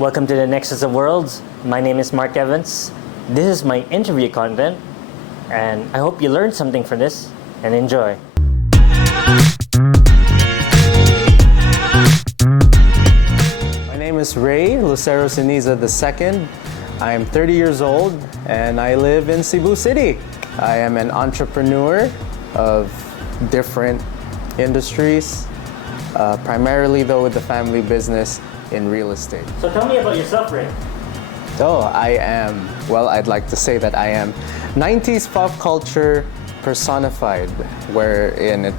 Welcome to the Nexus of Worlds. My name is Mark Evans. This is my interview content, and I hope you learned something from this and enjoy. My name is Ray Lucero Siniza II. I am 30 years old and I live in Cebu City. I am an entrepreneur of different industries, primarily though with the family business in real estate. So tell me about yourself, Ray. I'd like to say that I am 90s pop culture personified, wherein it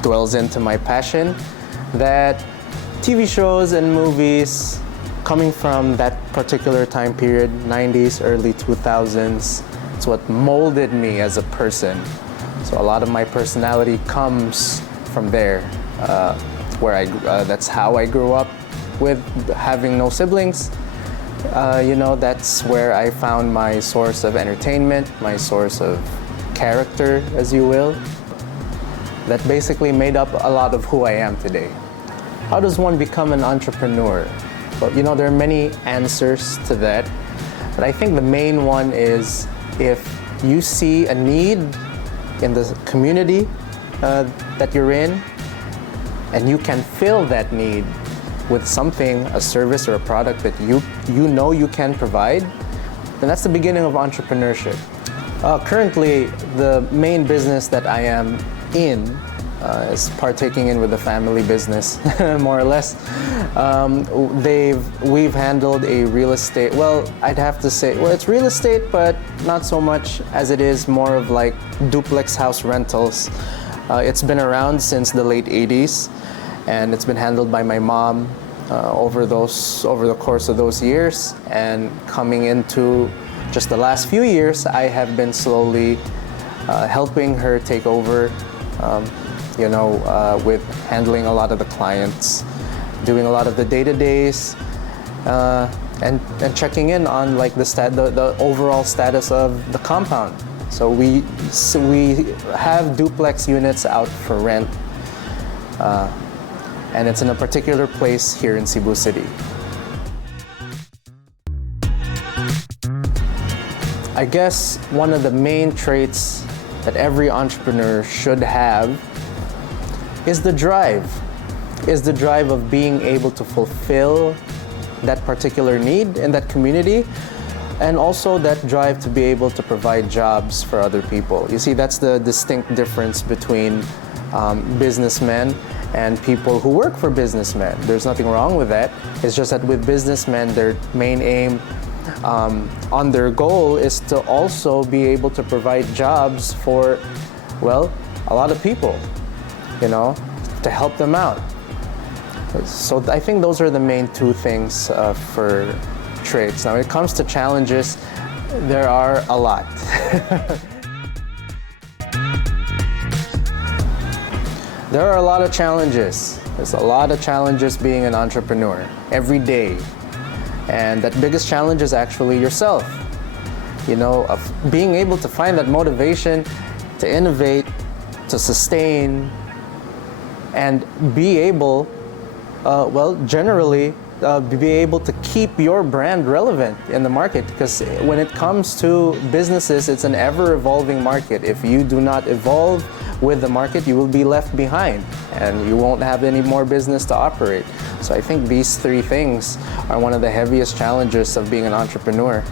dwells into my passion that TV shows and movies coming from that particular time period, 90s, early 2000s, it's what molded me as a person. So a lot of my personality comes from there, that's how I grew up with having no siblings. That's where I found my source of entertainment, my source of character, as you will. That basically made up a lot of who I am today. How does one become an entrepreneur? Well, there are many answers to that, but I think the main one is if you see a need in the community that you're in, and you can fill that need with something, a service or a product that you know you can provide, then that's the beginning of entrepreneurship. Currently, the main business that I am in is partaking in with the family business, more or less. We've handled a real estate, I'd have to say, it's real estate, but not so much as it is more of like duplex house rentals. It's been around since the late 80s, and it's been handled by my mom over the course of those years. And coming into just the last few years, I have been slowly helping her take over, with handling a lot of the clients, doing a lot of the day-to-days, and checking in on like the overall status of the compound. So we have duplex units out for rent, and it's in a particular place here in Cebu City. I guess one of the main traits that every entrepreneur should have is the drive of being able to fulfill that particular need in that community, and also that drive to be able to provide jobs for other people. You see, that's the distinct difference between businessmen and people who work for businessmen. There's nothing wrong with that. It's just that with businessmen, their main aim on their goal is to also be able to provide jobs for, a lot of people, to help them out. So I think those are the main two things for traits. Now, when it comes to challenges, there are a lot. There are a lot of challenges. There's a lot of challenges being an entrepreneur every day. And that biggest challenge is actually yourself. Of being able to find that motivation to innovate, to sustain, and be able, generally, be able to keep your brand relevant in the market. Because when it comes to businesses, it's an ever-evolving market. If you do not evolve with the market, you will be left behind and you won't have any more business to operate. So I think these three things are one of the heaviest challenges of being an entrepreneur.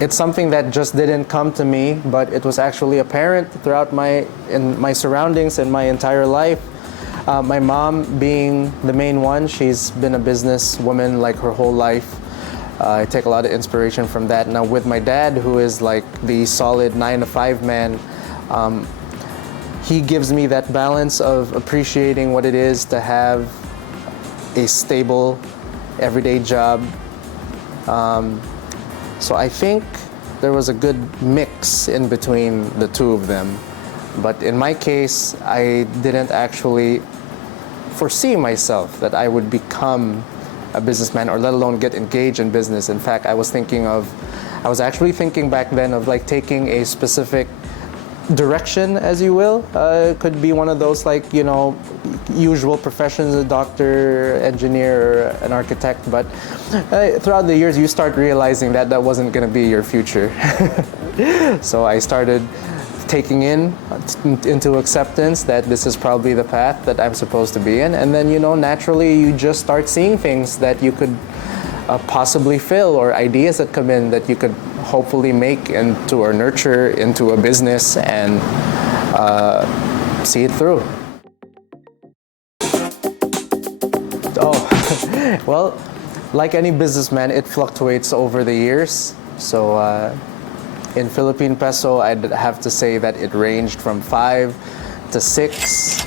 It's something that just didn't come to me, but it was actually apparent throughout my surroundings and my entire life. My mom being the main one, she's been a businesswoman like her whole life. I take a lot of inspiration from that. Now with my dad, who is like the solid 9-to-5 man, he gives me that balance of appreciating what it is to have a stable, everyday job. So I think there was a good mix in between the two of them. But in my case, I didn't actually foresee myself that I would become a businessman, or let alone get engaged in business. In fact, I was actually thinking back then of like taking a specific direction, as you will. It could be one of those like, usual professions, a doctor, engineer, or an architect, but throughout the years you start realizing that that wasn't going to be your future. So I started taking into acceptance that this is probably the path that I'm supposed to be in, and then naturally you just start seeing things that you could possibly fill, or ideas that come in that you could hopefully make into or nurture into a business and see it through. Oh, well, like any businessman, it fluctuates over the years. So in Philippine peso, I'd have to say that it ranged from 5 to 6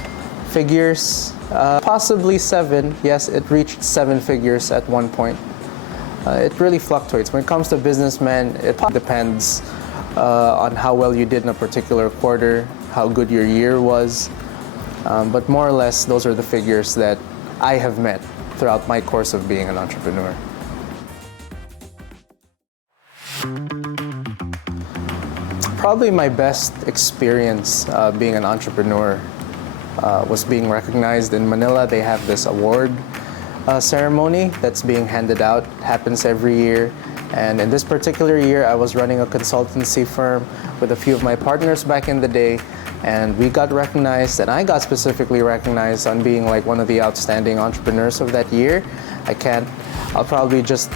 figures, possibly 7. Yes, it reached 7 figures at one point. It really fluctuates. When it comes to businessmen, it depends on how well you did in a particular quarter, how good your year was. But more or less, those are the figures that I have met throughout my course of being an entrepreneur. Probably my best experience being an entrepreneur was being recognized in Manila. They have this award ceremony that's being handed out. It happens every year. And in this particular year, I was running a consultancy firm with a few of my partners back in the day. And we got recognized, and I got specifically recognized on being like one of the outstanding entrepreneurs of that year. I'll probably just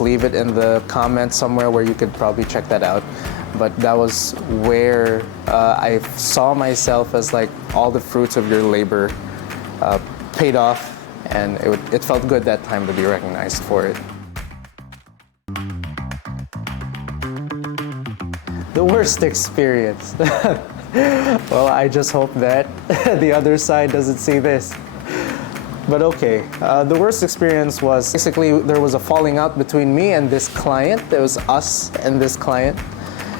leave it in the comments somewhere where you could probably check that out. But that was where I saw myself as like all the fruits of your labor paid off, and it felt good that time to be recognized for it. The worst experience. Well, I just hope that the other side doesn't see this. But okay, the worst experience was basically there was a falling out between me and this client. It was us and this client,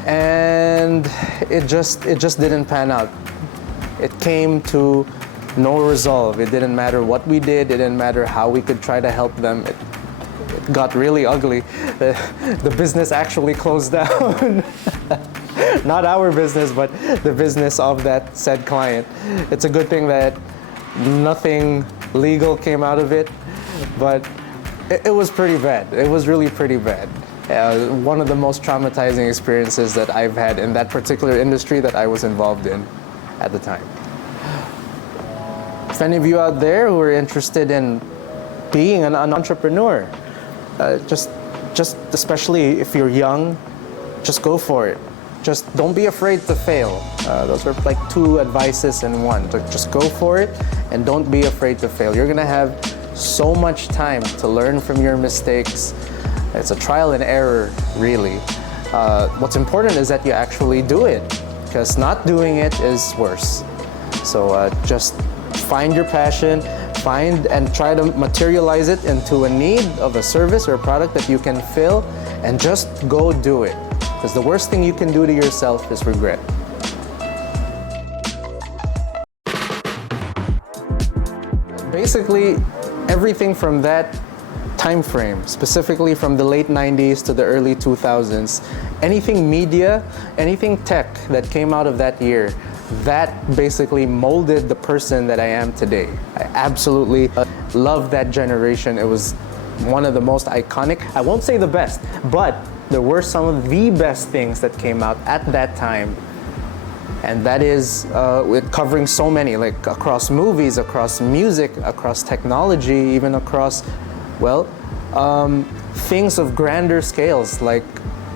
and it just didn't pan out. It came to no resolve. It didn't matter what we did. It didn't matter how we could try to help them. It got really ugly. The business actually closed down. Not our business, but the business of that said client. It's a good thing that nothing legal came out of it, but it was pretty bad. It was really pretty bad. One of the most traumatizing experiences that I've had in that particular industry that I was involved in at the time. If any of you out there who are interested in being an entrepreneur, just especially if you're young, just go for it. Just don't be afraid to fail. Those are like two advices in one. Just go for it and don't be afraid to fail. You're gonna have so much time to learn from your mistakes. It's a trial and error, really. What's important is that you actually do it, because not doing it is worse. So just find your passion, find and try to materialize it into a need of a service or a product that you can fill, and just go do it. Because the worst thing you can do to yourself is regret. Basically, everything from that time frame, specifically from the late 90s to the early 2000s, anything media, anything tech that came out of that year, that basically molded the person that I am today. I absolutely love that generation. It was one of the most iconic, I won't say the best, but there were some of the best things that came out at that time. And that is with covering so many, like across movies, across music, across technology, even across, well, things of grander scales, like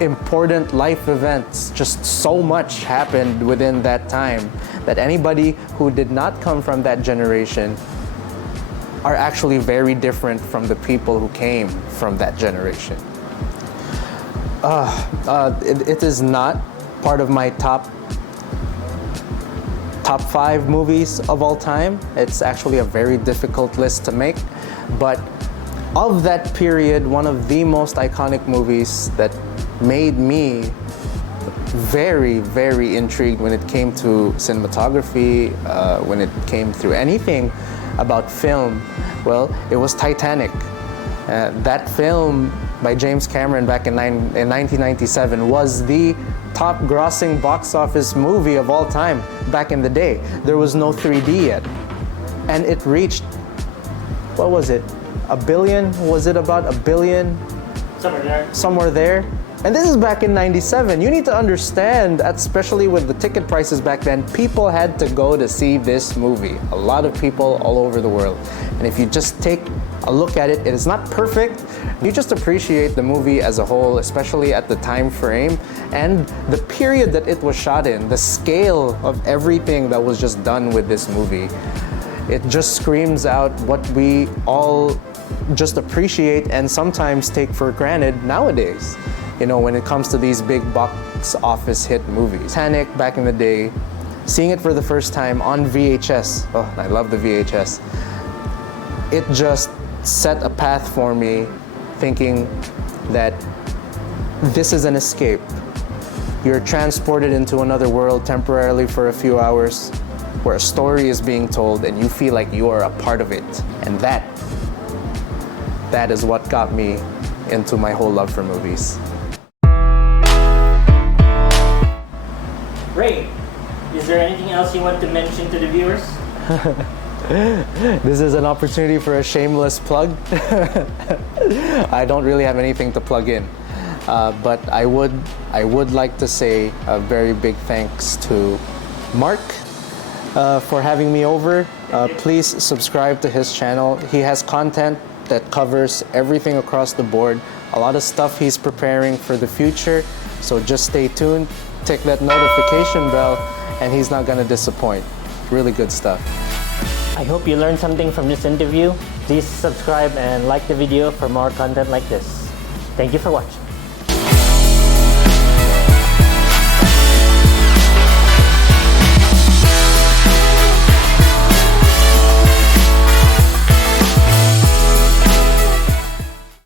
important life events. Just so much happened within that time that anybody who did not come from that generation are actually very different from the people who came from that generation. It is not part of my top 5 movies of all time. It's actually a very difficult list to make, but of that period, one of the most iconic movies that made me very, very intrigued when it came to cinematography, when it came through anything about film, well, it was Titanic. That film by James Cameron back in 1997 was the top grossing box office movie of all time back in the day. There was no 3D yet. And it reached, what was it? A billion? Was it about a billion? Somewhere there. Somewhere there. And this is back in 97. You need to understand, especially with the ticket prices back then, people had to go to see this movie. A lot of people all over the world. And if you just take a look at it, it is not perfect. You just appreciate the movie as a whole, especially at the time frame and the period that it was shot in, the scale of everything that was just done with this movie. It just screams out what we all just appreciate and sometimes take for granted nowadays. You know, when it comes to these big box office hit movies. Titanic back in the day, seeing it for the first time on VHS. Oh, I love the VHS. It just set a path for me, thinking that this is an escape. You're transported into another world temporarily for a few hours, where a story is being told and you feel like you are a part of it. And that is what got me into my whole love for movies. Ray, is there anything else you want to mention to the viewers? This is an opportunity for a shameless plug. I don't really have anything to plug in, but I would like to say a very big thanks to Mark for having me over. Please subscribe to his channel. He has content that covers everything across the board. A lot of stuff he's preparing for the future, so just stay tuned. Tick that notification bell, and he's not gonna disappoint. Really good stuff. I hope you learned something from this interview. Please subscribe and like the video for more content like this. Thank you for watching.